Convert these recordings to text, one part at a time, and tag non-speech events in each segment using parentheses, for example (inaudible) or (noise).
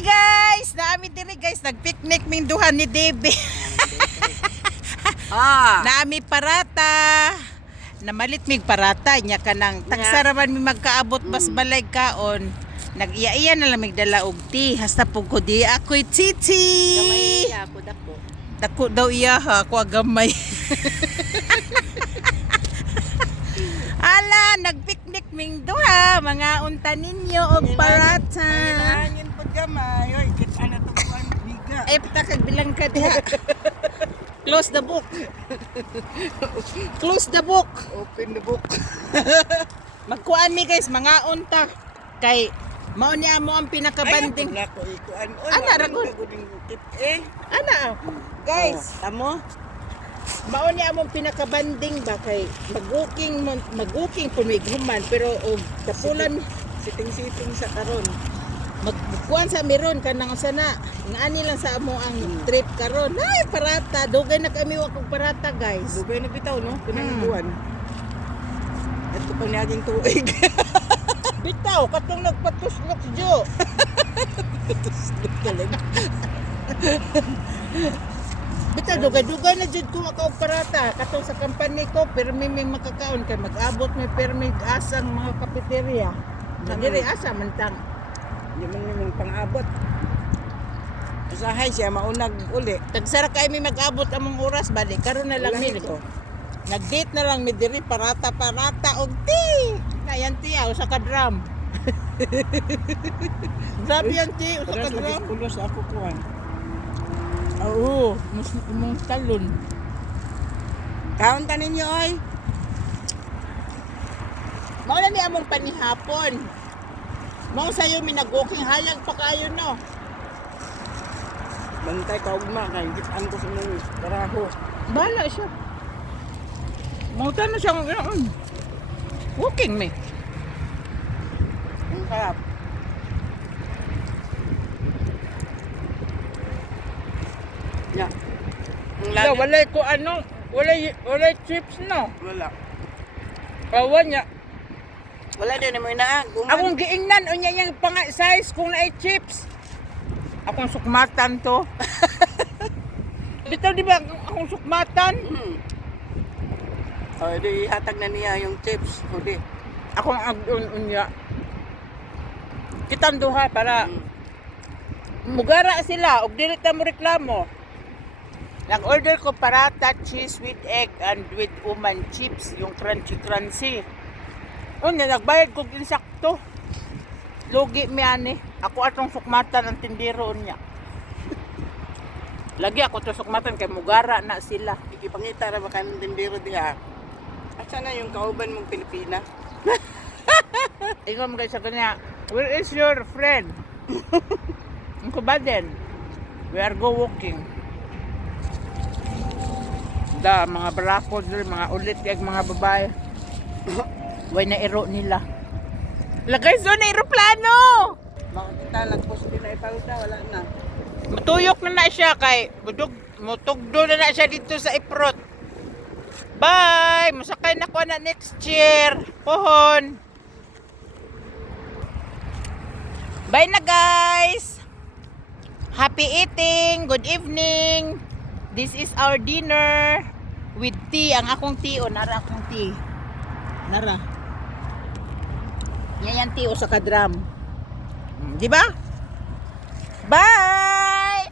Hi guys! Naami diri guys, nagpicnic ming duha ni Debbie. (laughs) Ah. Naami parata. Namalit mig parata nya kanang tagsaraman mi magkaabot bas balay kaon. Nag-iya-iya na lang mig dala og tea hasta pug ko di ako'y titi. Kamay niya ako dako. Dako daw iya ha, ako agamay. (laughs) Ala, nagpicnic ming duha, mga unta ninyo og parata. Gamay. Oy, kita na to kuan biga. Ay, pita kag bilang ka diha. (laughs) Close the book. Close the book. Open the book. (laughs) Magkuan mi guys, mga unta. Kay mao niya mo ang pinakabanding. Ay, ko ikuan. Ana, ragon. eh. Ana, guys, Oh, Tamo? mao niya mo ang pinakabanding ba kay mag-booking mag-booking po may human pero og kapulan Siting-siting sa karon. Magkuan sa meron kanang sana ngani lang sa amo ang trip karon ay parata dugay na kami wa kog parata guys Dugay na bitaw no? Hmm. Pinanabuan. Ito pa niyaging tuig. (laughs) bitaw katong nagpatuslok jo Tuslok talaga. (laughs) bitaw dugay dugay na jud ko ako og parata katong sa company ko permi may makakaon kay mag-abot may permi asang mga na diri asa man tang Di man yung pang-abot. Usahay siya maunag uli. tagsara kay mi mag-abot among oras balik karon na lang mi nag-date na lang mi diri parata parata og ti kayan ti ah, usa ka drum (laughs) Grabe yan, ti. Usa ka drum. pulos ako kuan. Oo, mas mong talon. Kaon ta ninyo oy. Mao na ni among panihapon. Mao sayo minag-walking hayag pa kayo no. Bantay ka ugma kay gitan ko sa mong karaho. Bala siya. Mao ta na siya ng Walking me. Ang sarap. Ya. Lagi. wala ko ano, wala wala chips no. Wala. Kawan niya. Wala din mo na. Guman. Akong giingnan unya yang pang size kung naay chips. Akong sukmatan to. (laughs) Bitaw di ba akong sukmatan? Hmm. Oh, di hatag na niya yung chips. Hudi. Akong agdon unya. Kitang duha para Hmm. mugara sila og dili ta mo reklamo. Nag-order ko parata, cheese with egg and with uman chips, yung crunchy crunchy. Unya nagbayad ko insakto. Lugi mi ani. Ako atong sukmatan ang tindero niya. (laughs) Lagi ako to sukmatan kay mugara na sila. Ikipangita ra ba kanang tindero diha? Asa na yung kauban mong Pilipina? (laughs) Ingon guys sa kanya, where is your friend? (laughs) Ang kubaden. We are go walking. Da, mga barakod, mga ulit, kag mga babae. (coughs) Way na iro nila. Lagay so na aeroplano! Makakita lang post din na ipauta. Wala na. Matuyok na na siya kay budog, mutugdo na na siya dito sa iprot. Bye! Musakay na ko na next year. Pohon. Bye na guys! Happy eating! Good evening! This is our dinner with tea. Ang akong tea o nara akong tea. Nara. Yan yan tea o sa kadram. Hmm, Di ba? Bye!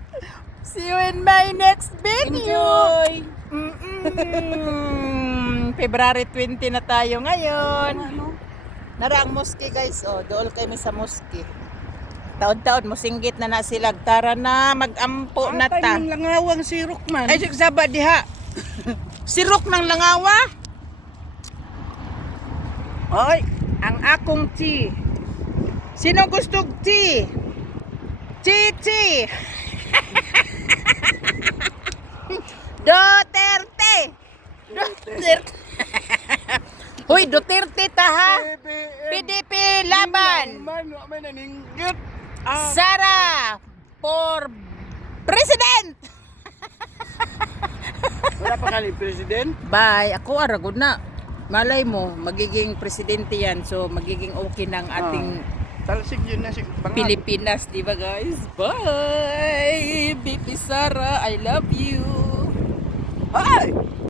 See you in my next video! Enjoy! Mm-mm. (laughs) February 20 na tayo ngayon. Ano? Nara ang moski guys. Oh, dool kami sa moski. Taon-taon mosinggit na na sila. Tara na, mag-ampo na Atay ta. ng langawang sirok man. Ay, saba diha. (laughs) Sirok ng langawa. Oy, ang akong tea. Sino gusto tea? Tea, tea. Duterte. Duterte. (laughs) Hoy, Duterte ta ha. PDP laban. Ah, Sara for president. wala pa kali president. Bye. Ako aragod na malay mo, magiging presidente yan. So, magiging okay ng ating ah. Talsik yun na si Bangat. Pilipinas, di ba guys? Bye! BP Sara, I love you! Ay!